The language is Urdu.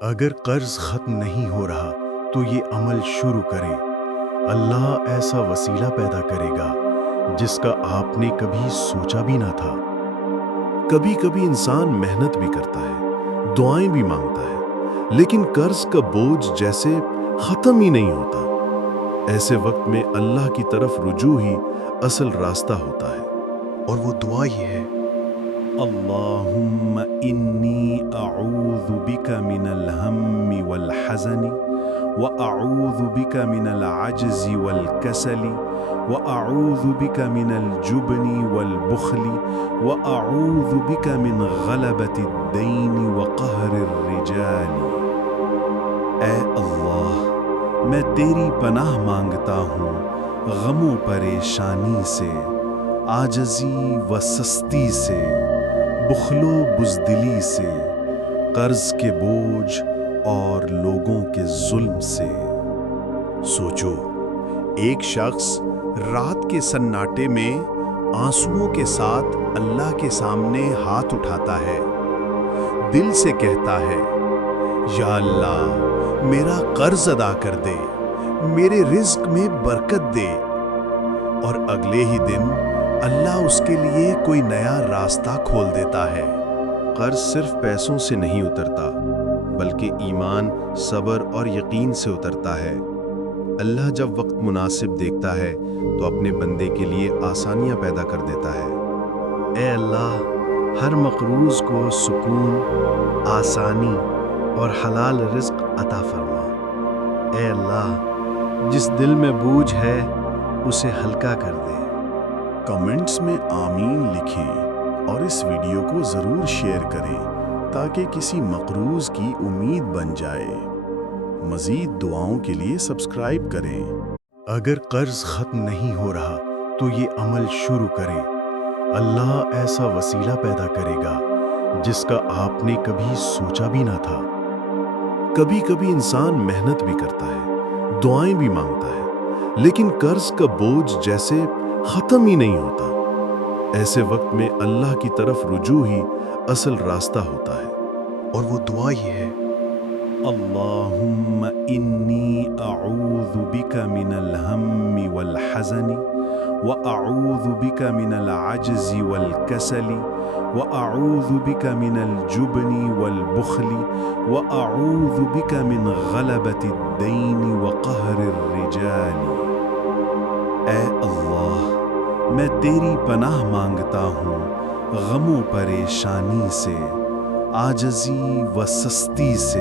اگر قرض ختم نہیں ہو رہا تو یہ عمل شروع کریں۔ اللہ ایسا وسیلہ پیدا کرے گا جس کا آپ نے کبھی سوچا بھی نہ تھا۔ کبھی کبھی انسان محنت بھی کرتا ہے، دعائیں بھی مانگتا ہے، لیکن قرض کا بوجھ جیسے ختم ہی نہیں ہوتا۔ ایسے وقت میں اللہ کی طرف رجوع ہی اصل راستہ ہوتا ہے۔ اور وہ دعا یہ ہے: اللہم انی اعوذ بک من الہم والحزن واعوذ بک من العجز والکسل واعوذ بک من الجبن والبخل واعوذ بک من غلبۃ الدین وقہر الرجال۔ اے اللہ، میں تیری پناہ مانگتا ہوں غم و پریشانی سے، عاجزی و سستی سے، بخل و بزدلی سے، قرض کے بوجھ اور لوگوں کے ظلم سے۔ سوچو، ایک شخص رات کے سناٹے میں آنسوؤں کے ساتھ اللہ کے سامنے ہاتھ اٹھاتا ہے، دل سے کہتا ہے: یا اللہ، میرا قرض ادا کر دے، میرے رزق میں برکت دے۔ اور اگلے ہی دن اللہ اس کے لیے کوئی نیا راستہ کھول دیتا ہے۔ قرض صرف پیسوں سے نہیں اترتا، بلکہ ایمان، صبر اور یقین سے اترتا ہے۔ اللہ جب وقت مناسب دیکھتا ہے تو اپنے بندے کے لیے آسانیاں پیدا کر دیتا ہے۔ اے اللہ، ہر مقروض کو سکون، آسانی اور حلال رزق عطا فرما۔ اے اللہ، جس دل میں بوجھ ہے اسے ہلکا کر دے۔ کمنٹس میں آمین لکھیں اور اس ویڈیو کو ضرور شیئر کریں تاکہ کسی مقروض کی امید بن جائے۔ مزید دعاؤں کے لیے سبسکرائب کریں۔ اگر قرض ختم نہیں ہو رہا تو یہ عمل شروع کریں۔ اللہ ایسا وسیلہ پیدا کرے گا جس کا آپ نے کبھی سوچا بھی نہ تھا۔ کبھی کبھی انسان محنت بھی کرتا ہے، دعائیں بھی مانگتا ہے، لیکن قرض کا بوجھ جیسے ختم ہی نہیں ہوتا۔ ایسے وقت میں اللہ کی طرف رجوع ہی اصل راستہ ہوتا ہے۔ اور وہ دعا یہ ہے: اللہم انی اعوذ بک من الہم والحزن واعوذ بک من العجز والکسل واعوذ بک من الجبن والبخل واعوذ بک من غلبۃ الدین وقہر الرجال۔ اے اللہ، میں تیری پناہ مانگتا ہوں غم و پریشانی سے، عاجزی و سستی سے،